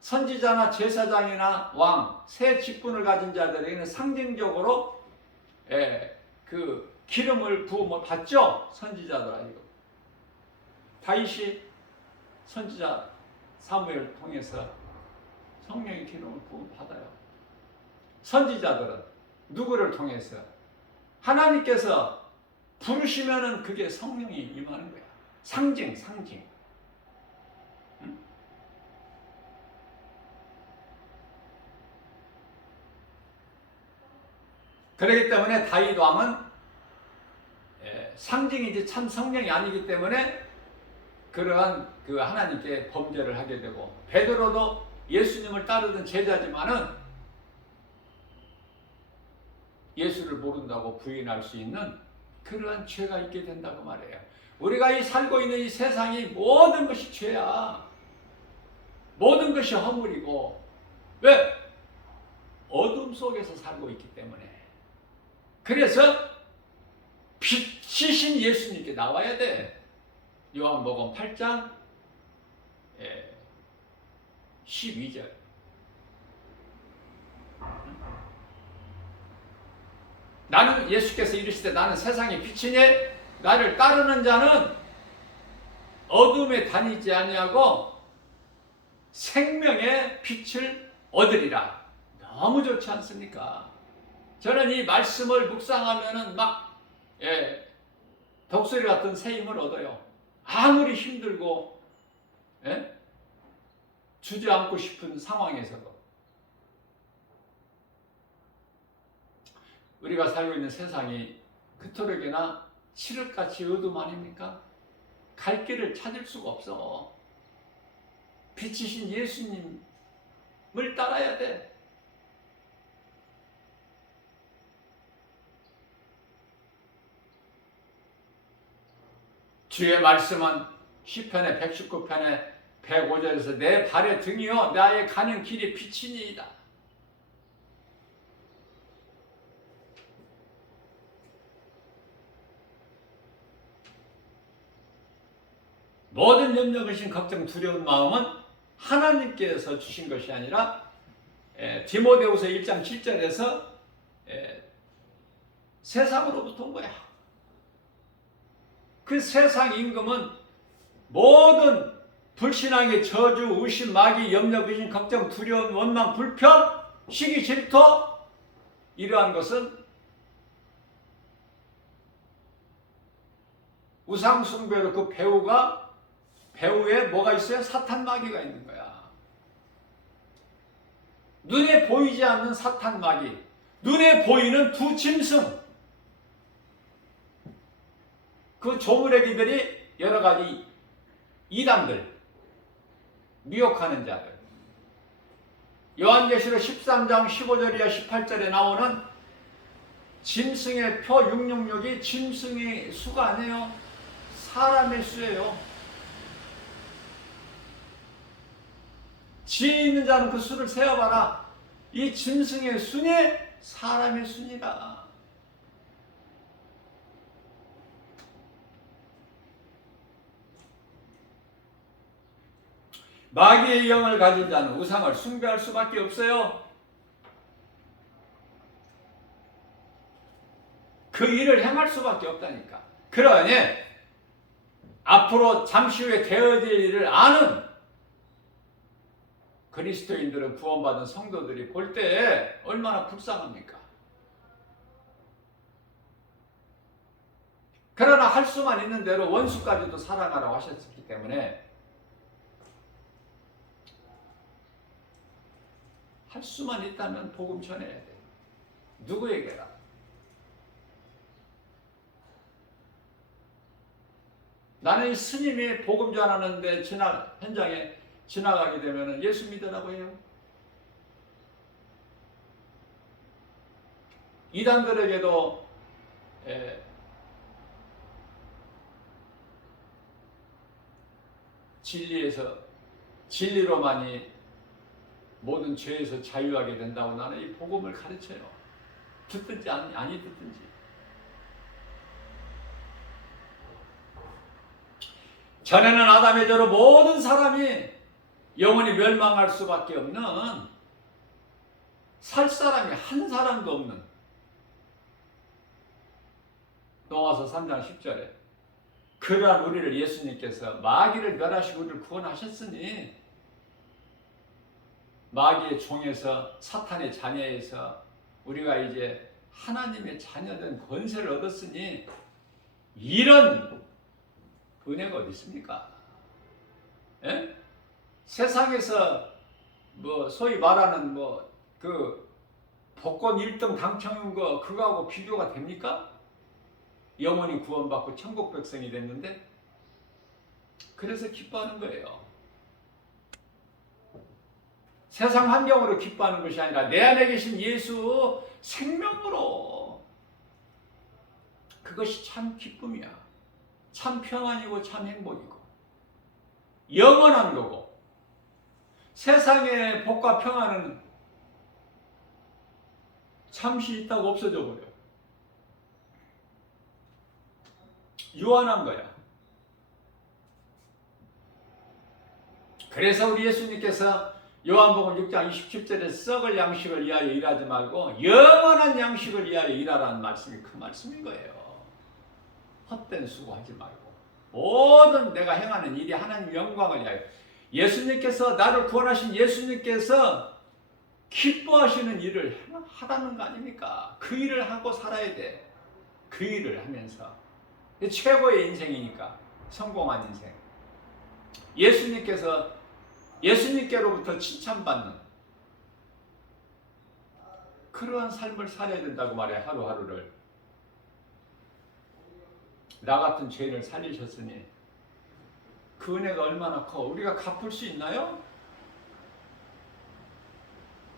선지자나 제사장이나 왕, 새 직분을 가진 자들에게는 상징적으로 그 기름을 부음을 받죠. 선지자들 아니고. 다윗이 선지자 사무엘을 통해서 성령의 기름을 부음 받아요. 선지자들은 누구를 통해서? 하나님께서 부르시면은 그게 성령이 임하는 거야. 상징. 응? 그렇기 때문에 다윗 왕은 상징이지 참 성령이 아니기 때문에 그러한 그 하나님께 범죄를 하게 되고, 베드로도 예수님을 따르던 제자지만은 예수를 모른다고 부인할 수 있는 그러한 죄가 있게 된다고 말해요. 우리가 이 살고 있는 이 세상이 모든 것이 죄야. 모든 것이 허물이고. 왜? 어둠 속에서 살고 있기 때문에. 그래서 빛이신 예수님께 나와야 돼. 요한복음 8장 12절. 나는, 예수께서 이르시되 나는 세상의 빛이니 나를 따르는 자는 어둠에 다니지 아니하고 생명의 빛을 얻으리라. 너무 좋지 않습니까? 저는 이 말씀을 묵상하면은 막 독수리 같은 새 힘을 얻어요. 아무리 힘들고 주저앉고 싶은 상황에서도. 우리가 살고 있는 세상이 그토록이나 칠흑같이 어둠 아닙니까? 갈 길을 찾을 수가 없어. 빛이신 예수님을 따라야 돼. 주의 말씀은 시편의 119편의 105절에서 내 발의 등이요 나의 가는 길이 빛이니이다. 모든 염려, 근심, 걱정, 두려운 마음은 하나님께서 주신 것이 아니라 디모데후서 1장 7절에서 세상으로부터 온 거야. 그 세상 임금은 모든 불신앙의 저주, 의심, 마귀, 염려, 근심, 걱정, 두려움, 원망, 불평, 시기, 질투, 이러한 것은 우상숭배로 그 배우에 뭐가 있어요? 사탄 마귀가 있는 거야. 눈에 보이지 않는 사탄 마귀, 눈에 보이는 두 짐승, 그 조무래기들이 여러 가지 이단들, 미혹하는 자들. 요한계시록 13장 15절이야 18절에 나오는 짐승의 표 666이 짐승의 수가 아니에요. 사람의 수예요. 지혜 있는 자는 그 수를 세어봐라. 이 짐승의 순이 사람의 순이다. 마귀의 영을 가진 자는 우상을 숭배할 수밖에 없어요. 그 일을 행할 수밖에 없다니까. 그러니 앞으로 잠시 후에 되어질 일을 아는 그리스도인들은, 구원받은 성도들이 볼 때 얼마나 불쌍합니까? 그러나 할 수만 있는 대로 원수까지도 사랑하라고 하셨기 때문에 할 수만 있다면 복음 전해야 돼. 누구에게나. 나는 이 스님이 복음 전하는데 지난 현장에 지나가게 되면 예수 믿으라고 해요. 이단들에게도 진리로만이 모든 죄에서 자유하게 된다고 나는 이 복음을 가르쳐요. 듣든지 아니 듣든지. 전에는 아담의 죄로 모든 사람이 영원히 멸망할 수밖에 없는, 살 사람이 한 사람도 없는, 노아서 3장 10절에 그러한 우리를 예수님께서 마귀를 멸하시고 우리를 구원하셨으니, 마귀의 종에서, 사탄의 자녀에서 우리가 이제 하나님의 자녀된 권세를 얻었으니 이런 은혜가 어디 있습니까? 예? 세상에서 뭐 소위 말하는 뭐 그 복권 1등 당첨인 거 그거하고 비교가 됩니까? 영원히 구원받고 천국 백성이 됐는데, 그래서 기뻐하는 거예요. 세상 환경으로 기뻐하는 것이 아니라 내 안에 계신 예수 생명으로, 그것이 참 기쁨이야. 참 평안이고 참 행복이고 영원한 거고, 세상의 복과 평안은 잠시 있다가 없어져 버려. 유한한 거야. 그래서 우리 예수님께서 요한복음 6장 27절에 썩을 양식을 위하여 일하지 말고 영원한 양식을 위하여 일하라는 말씀이 그 말씀인 거예요. 헛된 수고하지 말고 모든 내가 행하는 일이 하나님 영광을 위하여, 예수님께서, 나를 구원하신 예수님께서 기뻐하시는 일을 하라는 거 아닙니까? 그 일을 하고 살아야 돼. 그 일을 하면서. 최고의 인생이니까, 성공한 인생. 예수님께로부터 칭찬받는 그러한 삶을 살아야 된다고 말해. 하루하루를. 나 같은 죄인을 살리셨으니 그 은혜가 얼마나 커. 우리가 갚을 수 있나요?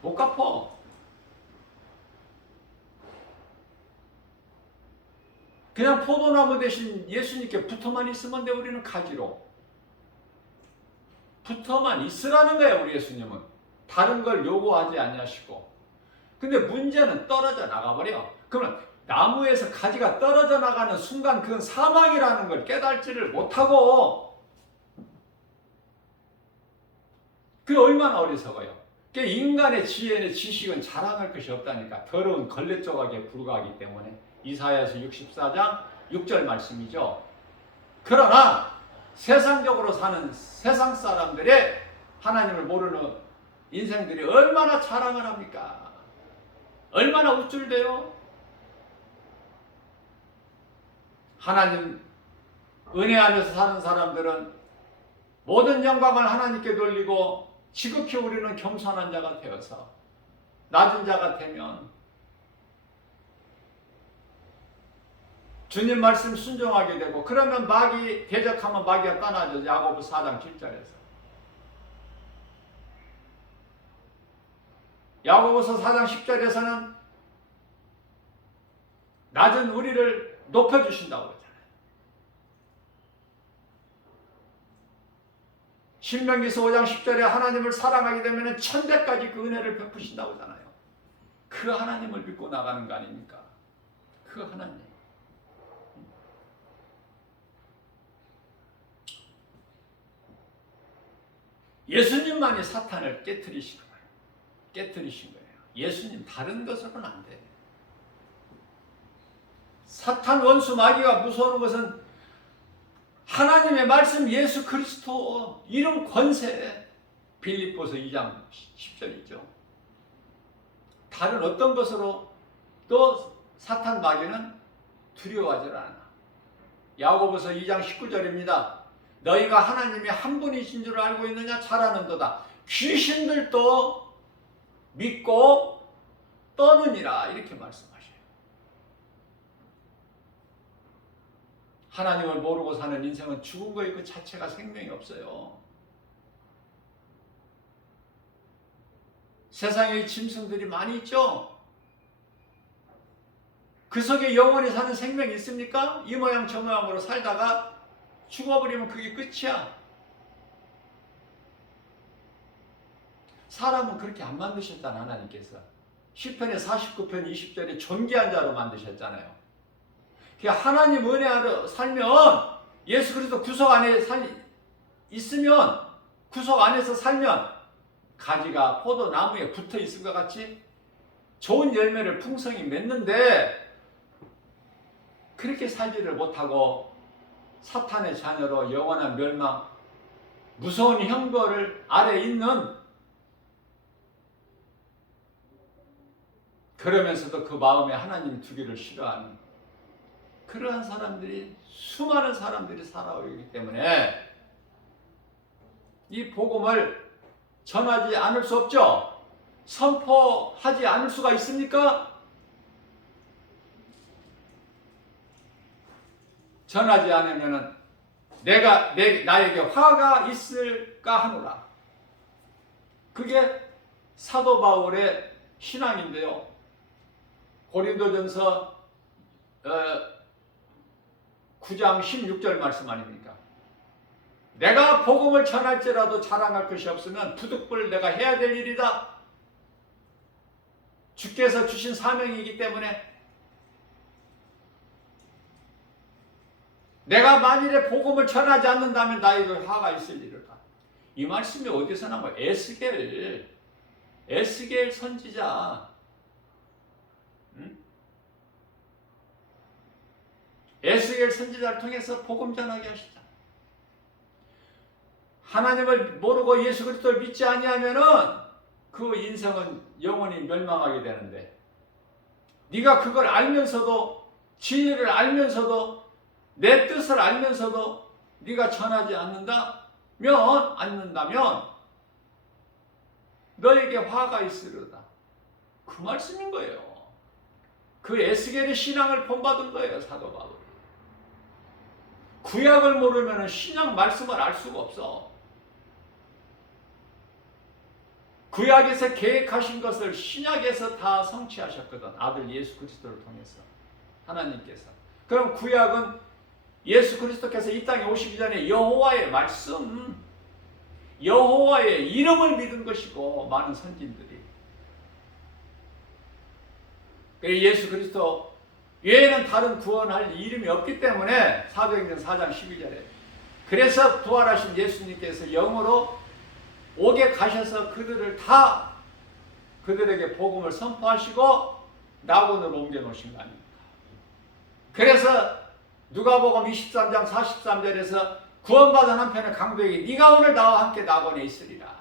못 갚어. 그냥 포도나무 대신 예수님께 붙어만 있으면 돼. 우리는 가지로 붙어만 있으라는 거예요. 우리 예수님은 다른 걸 요구하지 아니하시고. 근데 문제는 떨어져 나가버려. 그러면 나무에서 가지가 떨어져 나가는 순간 그건 사망이라는 걸 깨달지를 못하고, 그게 얼마나 어리석어요. 인간의 지혜의 지식은 자랑할 것이 없다니까. 더러운 걸레 조각에 불과하기 때문에. 이사야서 64장 6절 말씀이죠. 그러나 세상적으로 사는 세상 사람들의 하나님을 모르는 인생들이 얼마나 자랑을 합니까? 얼마나 우쭐대요? 하나님 은혜 안에서 사는 사람들은 모든 영광을 하나님께 돌리고, 지극히 우리는 겸손한 자가 되어서 낮은 자가 되면 주님 말씀 순종하게 되고, 그러면 마귀 대적하면 마귀가 떠나죠. 야고보 4장 7절에서. 야고보서 4장 10절에서는 낮은 우리를 높여주신다고 하잖아요. 신명기서 5장 10절에 하나님을 사랑하게 되면 천대까지 그 은혜를 베푸신다고 하잖아요. 그 하나님을 믿고 나가는 거 아닙니까? 그 하나님. 예수님만이 사탄을 깨트리신 거예요. 깨트리신 거예요. 예수님 다른 것으로는 안 돼. 사탄 원수 마귀가 무서운 것은 하나님의 말씀 예수 그리스도 이름 권세, 빌립보서 2장 10절이죠. 다른 어떤 것으로 또 사탄 마귀는 두려워하지 않아. 야고보서 2장 19절입니다. 너희가 하나님이 한 분이신 줄 알고 있느냐? 잘 아는도다. 귀신들도 믿고 떠느니라. 이렇게 말씀하셔요. 하나님을 모르고 사는 인생은 죽은 거의 그 자체가 생명이 없어요. 세상에 짐승들이 많이 있죠. 그 속에 영원히 사는 생명이 있습니까? 이 모양 저 모양으로 살다가 죽어버리면 그게 끝이야. 사람은 그렇게 안 만드셨잖아, 하나님께서. 시편의 49편 20절에 존귀한 자로 만드셨잖아요. 그러니까 하나님 은혜 아래 살면, 예수 그리스도 구속 안에 있으면, 구속 안에서 살면 가지가 포도나무에 붙어 있을 것 같이 좋은 열매를 풍성히 맺는데, 그렇게 살지를 못하고 사탄의 자녀로 영원한 멸망, 무서운 형벌을 아래 있는, 그러면서도 그 마음에 하나님 두기를 싫어하는 그러한 사람들이, 수많은 사람들이 살아오기 때문에 이 복음을 전하지 않을 수 없죠. 선포하지 않을 수가 있습니까? 전하지 않으면 나에게 화가 있을까 하노라. 그게 사도 바울의 신앙인데요. 고린도전서 9장 16절 말씀 아닙니까? 내가 복음을 전할지라도 자랑할 것이 없으면 부득불 내가 해야 될 일이다. 주께서 주신 사명이기 때문에 내가 만일에 복음을 전하지 않는다면 나에게 화가 있을 일이다. 이 말씀이 어디서 나온 거예요? 에스겔 선지자. 에스겔 선지자를 통해서 복음 전하게 하시다. 하나님을 모르고 예수 그리스도를 믿지 아니하면은 그 인생은 영원히 멸망하게 되는데, 네가 그걸 알면서도, 진리를 알면서도, 내 뜻을 알면서도 네가 전하지 않는다면 너에게 화가 있으리로다. 그 말씀인 거예요. 그 에스겔의 신앙을 본받은 거예요, 사도 바울이. 구약을 모르면 신약 말씀을 알 수가 없어. 구약에서 계획하신 것을 신약에서 다 성취하셨거든. 아들 예수 그리스도를 통해서 하나님께서. 그럼 구약은 예수 그리스도께서 이 땅에 오시기 전에 여호와의 말씀, 여호와의 이름을 믿은 것이고, 많은 선진들이. 예수 그리스도 외에는 다른 구원할 이름이 없기 때문에 사도행전 4장 12절에 그래서 부활하신 예수님께서 영으로 옥에 가셔서 그들에게 복음을 선포하시고 낙원으로 옮겨놓으신 거 아닙니까? 그래서 누가복음 23장 43절에서 구원받은 한편의 강도에게 네가 오늘 나와 함께 낙원에 있으리라.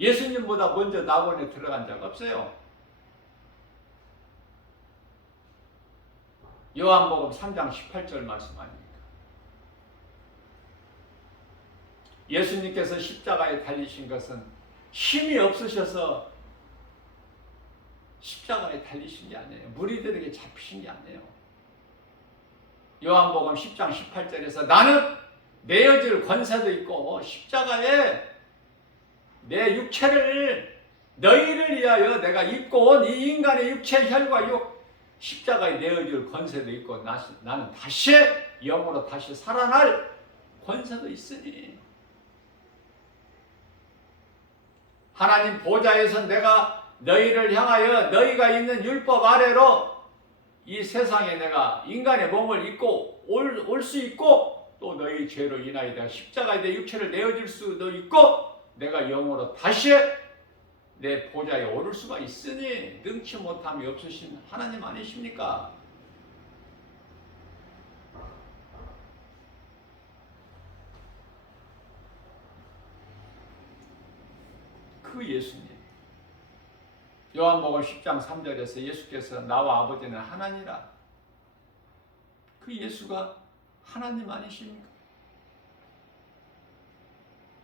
예수님보다 먼저 낙원에 들어간 자가 없어요. 요한복음 3장 18절 말씀 아닙니까? 예수님께서 십자가에 달리신 것은 힘이 없으셔서 십자가에 달리신 게 아니에요. 무리들에게 잡히신 게 아니에요. 요한복음 10장 18절에서 나는 내어질 권세도 있고 십자가에 내 육체를 너희를 위하여 내가 입고 온 이 인간의 육체, 혈과 육, 십자가에 내어줄 권세도 있고 나는 다시 영으로 다시 살아날 권세도 있으니, 하나님 보좌에서 내가 너희를 향하여 너희가 있는 율법 아래로 이 세상에 내가 인간의 몸을 입고 올 수 있고, 또 너희 죄로 인하여 내가 십자가에 내 육체를 내어줄 수도 있고, 내가 영으로 다시 내 보좌에 오를 수가 있으니 능치 못함이 없으신 하나님 아니십니까? 그 예수님, 요한복음 10장 3절에서 예수께서 나와 아버지는 하나니라. 그 예수가 하나님 아니십니까?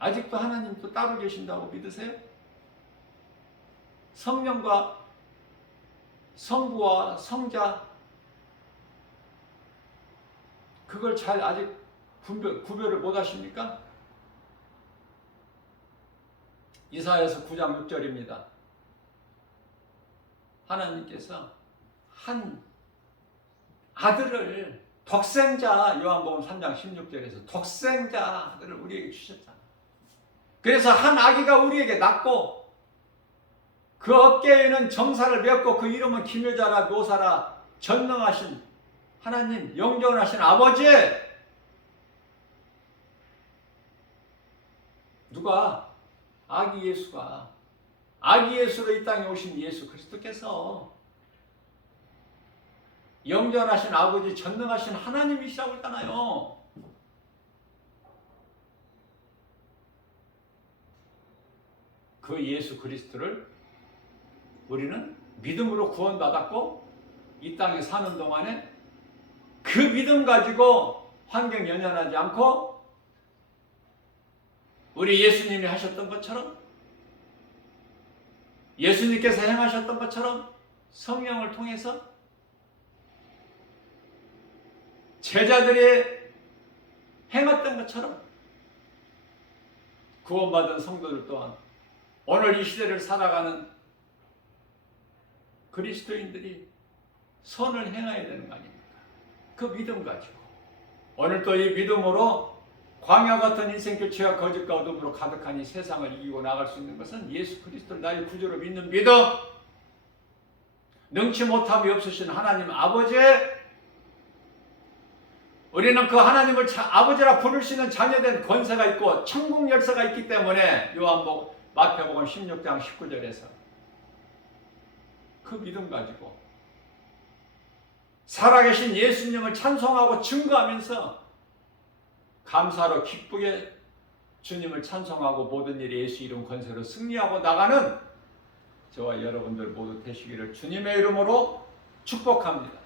아직도 하나님도 따로 계신다고 믿으세요? 성령과 성부와 성자, 그걸 잘 아직 구별을 못 하십니까? 이사야서 9장 6절입니다. 하나님께서 한 아들을 독생자, 요한복음 3장 16절에서 독생자 아들을 우리에게 주셨잖아요. 그래서 한 아기가 우리에게 낳고 그 어깨에는 정사를 메었고 그 이름은 기묘자라 묘사라 전능하신 하나님, 영존하신 아버지. 누가? 아기 예수가, 아기 예수로 이 땅에 오신 예수 그리스도께서 영존하신 아버지, 전능하신 하나님이시라고 했잖아요. 그 예수 그리스도를 우리는 믿음으로 구원받았고 이 땅에 사는 동안에 그 믿음 가지고 환경 연연하지 않고 우리 예수님이 하셨던 것처럼, 예수님께서 행하셨던 것처럼 성령을 통해서 제자들이 행했던 것처럼 구원받은 성도들 또한 오늘 이 시대를 살아가는 그리스도인들이 선을 행해야 되는 거 아닙니까? 그 믿음 가지고 오늘 또 이 믿음으로 광야 같은 인생길 죄와 거짓과 어둠으로 가득한 이 세상을 이기고 나갈 수 있는 것은 예수 그리스도를 나의 구주로 믿는 믿음, 능치 못함이 없으신 하나님 아버지, 우리는 그 하나님을 아버지라 부를 수 있는 자녀된 권세가 있고 천국 열쇠가 있기 때문에 마태복음 16장 19절에서 그 믿음 가지고 살아계신 예수님을 찬송하고 증거하면서 감사로 기쁘게 주님을 찬송하고 모든 일에 예수 이름 권세로 승리하고 나가는 저와 여러분들 모두 되시기를 주님의 이름으로 축복합니다.